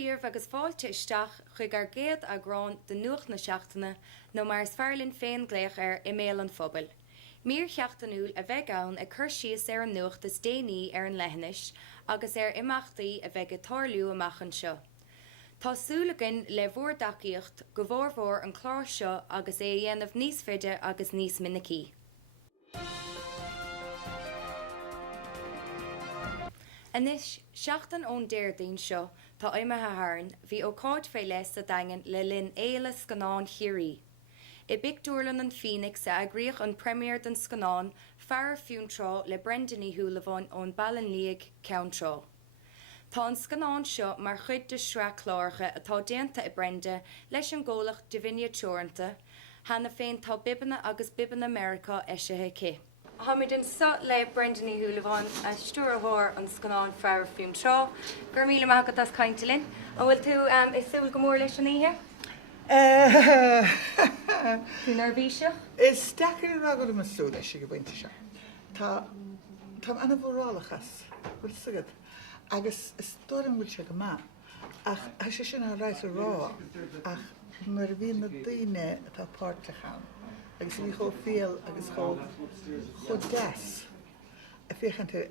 Líomh agus fáilte isteach chuig ar géad a grán de nuacht na seachtaine nó mar is fearlinn féin gléach ar mBéal an Phobail. Mír cheachtanúil a bheith ann a chur síos ar an nuacht is déanaí ar an leithnis agus ar imeachtaí a bheith tarlú amach an seo. Tásúlagan le bhórdaíocht go bhórmhór an chlár seo agus é dhéanamh níos faide agus níos minicí. Anis, seachtain ón déirdaoin seo tá imethe tharn, bhí ó cáid féile sa daingean le linn éile scanán Chiairaí. I bicúirlan an Phoenix a agriíoch an premier den scanán Fearaibh Fionn Trá le Brendaní Thuúlaháin ón Bailínligh Ceann Trá. Tá an scanán seo mar chuid de sra chláircha atá déanta i Brenda leis an ggólach Dhuibhneach teoranta, hana féin tá bibanna agus biban America eisithe cé. Hamid in sot le Brendaní Thuúlaháin a stúrthóir an scanán Fearaibh Fionn Trá, gur míle maigad as caintelinn, a bhfuil tú is súil go mór leis an ihe? Tú nervvíise? Is dachar agad am súil leis go bhainte se. Tá anna bhórálachas, bhfuil sagad, agus is dóran bhfuil se go má, ach sé sin a ráis rá, ach mar bhíon na daoine atá páirtlechan. Agus bhí cho féal agus cho deas a féchanta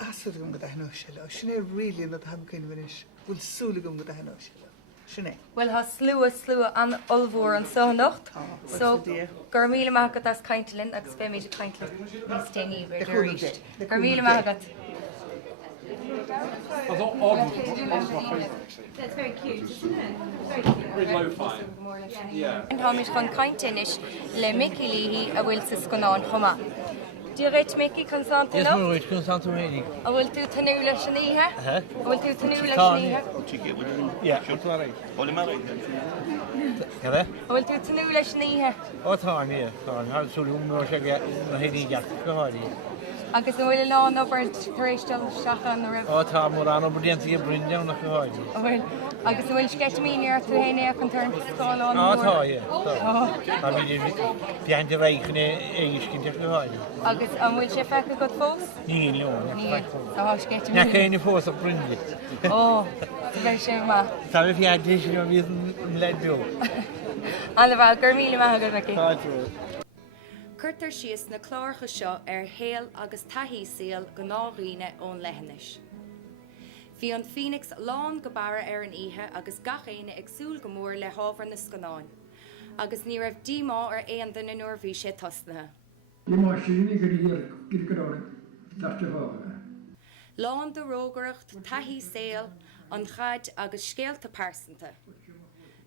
asúil go d aithne se le. Sinné rilí na ham cinn bhanis bhfuil súla go d aithne se le. Sinné. Well ha slua an olmhór an sonocht, so gur míle maigad as caintelinn agus fé méidir caintelinn níos déanaí gur ríist. Gur míle maigad. That's very cute, isn't it? Very cute. Very lo-fi. Yeah. An táid chun caintinis le Mickey Leahy a bhfuil sa scanán chomá. Dí réit Mickey constanta Yes, nó? we're right, constanta Mary. A bhfuil tú tanú leis an ihe? Uh-huh. A bhfuil tú tanú leis an ihe? Yeah, that's all right. Kada? A bhfuil tú tanú leis an ihe? O, tá, nie, tá. Har så lumno sig na hedi jack go hari. Agus bhfuil lán obair taréistal seacha an rih. O, tá, morano brilliant brinja na go hari. Agus bhfuil skeitmíar tú héine an turn sáán. O, tá, yeah. Tá. Vi behind the reichne eigiskin go hari. Agus an bhfuil sé fecha go fós? Ní, no. Ní. Tá skeitmíar. Na keine fós a brinja. Ó, bheith sé má. Tá vi fiadis no vi ledjo. Alla bhil gur míle maigad Mickey. Tá, true. Cuirtar síos na chláircha seo ar héal agus taithí síal go nághine ón leithnis. Bhí an Phoenix lán go bara ar an ihe agus gachéine ag súil go mór le hábhar na scanán, agus ní raibh dímá ar éon den na nuair bhí sé tosnathe. Lán do rógaireacht, taithí síal, an chaid agus scéalta pásanta.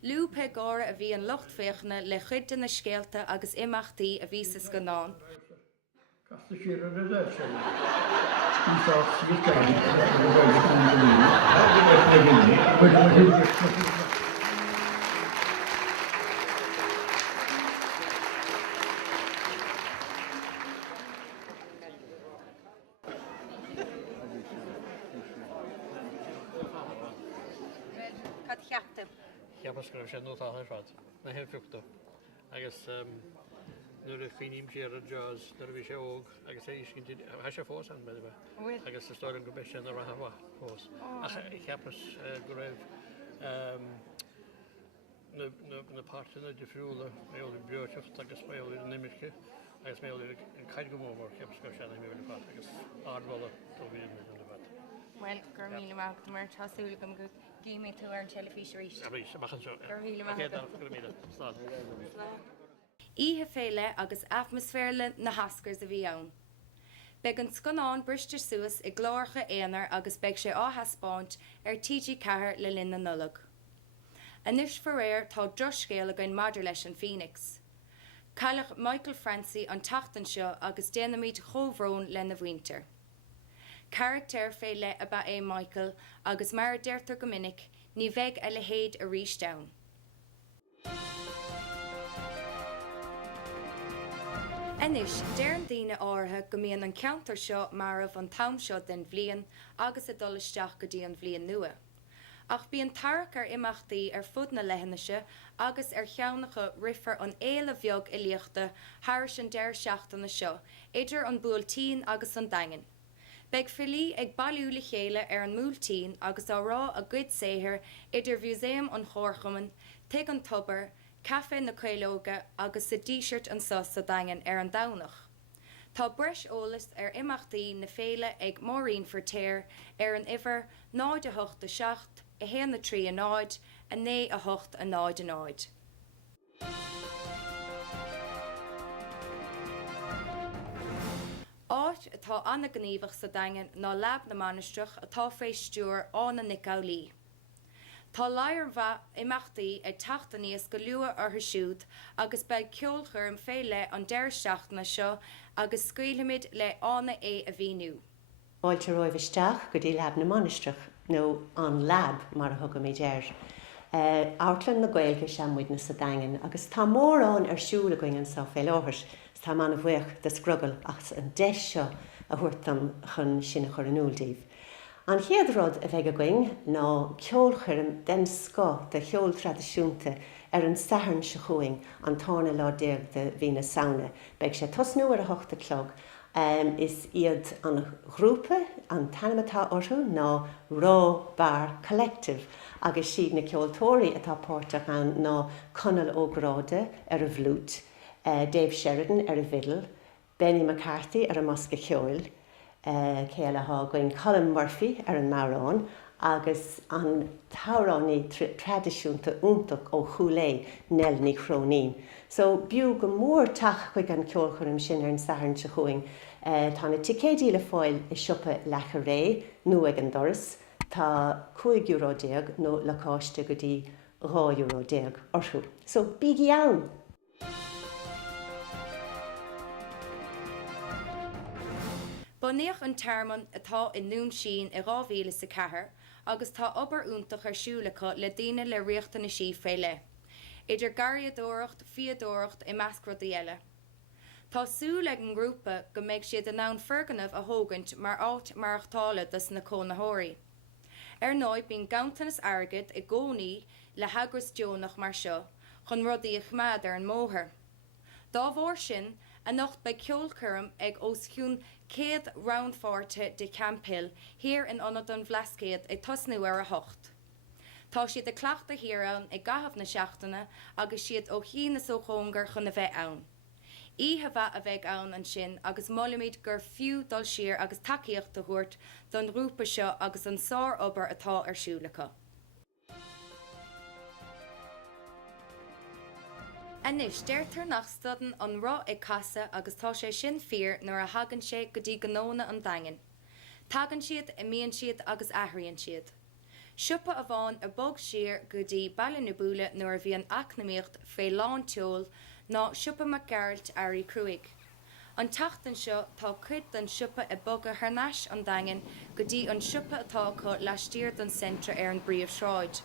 Lúpa gára a bhí an locht féachna le chuid na scéalta agus imeachtaí a bhí sa scanán. Ja, pas skrif sé nó tá fat. Na hen frukta. Agus nuair a finim sé a jazz, nuair bhí sé óg, agus é iscin ha sé fós an beidir. Agus tá storin go be sé na rathha fós. Ich cheappas go raibh na páirtina de friúla méolí breoteocht agus méolí an nimiske, agus méolí an caiid go mór cheappas go sé na méolí fat agus ardhla tó bhí an debat. Well, gur míle maigad mar tasúla go go gíimi tú ar an telefíe ríist. Gur míle maigad. Ihe féile agus atmosférile na hascars a bhí ann. Beag an scanán bristir suas i glárcha éanaar agus beag sé áhaspáint ar TG cethir le linn na nullag. Anis for réir tá droscéal a gin maidir leis an Phoenix. Caillich Michael Francie an tachtan seo agus déanamid chomhrón le na bhainter. Character féile a ba é Michael agus mar deirtar go minic ní bheith a le héad a ríis down. Anis, déan daoine áirithe go mbíonn an ceantar seo marmh an tam seo den bhliain agus a dul-isteach go dtí an bhliain nua. Ach bíonn tarach ar imeachtaí ar fud na leithneise agus ar cheannacha rifar an éile bheag Fhiliochta thar sin deir seachtaine seo, idir an buailtín agus an daingean. Beag Fhilí ag bailú le chéile ar an múltín agus á rá a gcuid séthir idir bhúséim an Chorchaman, teag an tobar, cafe na Ceolchoirm agus sa t-shirt an sos sa daingan ar an Domhnach. Tá breis ólas ar imeachtaí na Féile ag Maureen Fheirtéaraigh ar an iver 9:87, 1:03, a 9:08 a 9:09. Áit atá anna gníomhach sa daingan ná leab na manisteach atá féistúr ána Nicáilí. Tá láir bha imeachtaí ag teachta níos go luath ar siúd agus beag ceolchoirm féile an deir seachtaine seo agus scaoilimid le ána é a bhíú. Báilte roimh isteach go dtí leab na manisteach nó an leab mar a thugam méid air. Áitlann na Gaeilge seamuid na sa daingan agus tá mórrán ar siúla going sa Féileothais tá man bhuaich de Scrogall ach an deis seo a thuirtam chun sinna chur an úldíobh. An chéadród a bheith going ná ceolchoirm den sco de cheol tradiisiúnta ar an saharn se chuing an tána lá déag de bhína saona. Beag sé tosnú ar a 8 clog. Is iad an grúpa an tanamatá orthú ná Rá Bar Collective agus siad na ceoltóirí atá páirteach an ná Conal Ógráde ar a bhlút, Dave Sheridan ar a bhidal, Benny McCarthy ar a Mosca Cheoil, Céile going Colin Murphy ar an Márán agus an táránní tradiisiúnta úntaach ó Chúlé nel ní chrónín. So bíú go mór teach chuig an ceolchoirm sin ar an saharn se chuing. Tá na ticéidí le fáil i siopa Earaí nó ag an doras, tá €5 nó le cáiste go dtí €2 orthú. So bígí ann! Bunaíodh an termán atá in nún sin i 2004 agus tá obair úntaach ar siúlacha le daine le riochta na sí féile. Idir gariadóireacht, fiadóireacht i meascradaí eile. Tá súil ag an grúpa go mbeidh siad an nán ferganmh a thógant mar áit marachtála dus na cónaitheoirí. Ar náid bíonn gaantanas airgid i gcónaí le hagras deonach mar seo, chun rudaí a chmad ar an móthir. Dá bhór sin, a nacht beag Ceolchoirm ag osciún 100 roundfáirte de Camphill hir in anad an bhlascéad ag tosnú ar a 8. Tá siad a cleachta hiarán ag gahabh na seachtaine agus siad ó chéana ó chóngar chun a bheith ann. Íthe bheith a bheith ann an sin agus molamid gur fiú dul siar agus takeíocht a thuirt don rúpa seo agus an sár obair atá ar siúlacha. Anis deirtar nach stadan an rá ag casa agus tá sé sin fíor nuair a hagann sé go dtí gnóna an daingan. Tagann siad i mbíonn siad agus aithríonn siad. Siopa a bháin a bog siar go dtí baile na búile nuair a bhí an acnamíocht fé lán teol ná Siopa Fitzgeralds Siopa cruaigh. An tachtan seo tá cuid den siopa i bog a thnáis an daingan go dtí an siopa atá có leistíir don centra ar an bríomh sráid.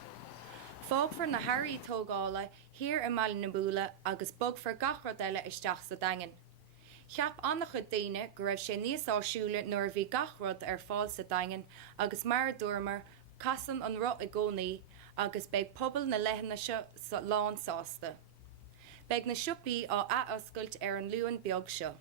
Fágfar na hairí tógála hir i mBaile na búile agus bogfar gachrad eile isteach sa daingan. Cheap annach chud daine go raibh sé níos áisiúla nuair a bhí gachrad ar fáil sa daingan agus mar dúrmar casan an rá i gcónaí agus beag pobal na leithne seo sa lán sásta. Beag na siopaí á oscailt ar an luan beag seo.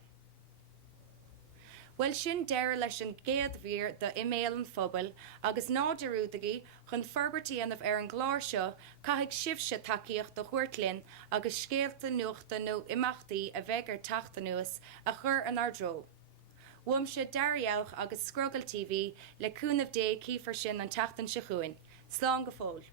Well sin deire leis an géad bhír de mBéal an Phobail agus náidirúdaí chun forbartíanamh ar an gláir seo caithfidh sibse takeíocht do chuirtlinn agus scéalta nuachta nó imeachtaí a bheith ar teachta nuas a chur an ardró. Bhuaimse Dariauch agus Scrogall TV le cúnamh dé cífar sin an teachtain se chuin. Slán go fóil.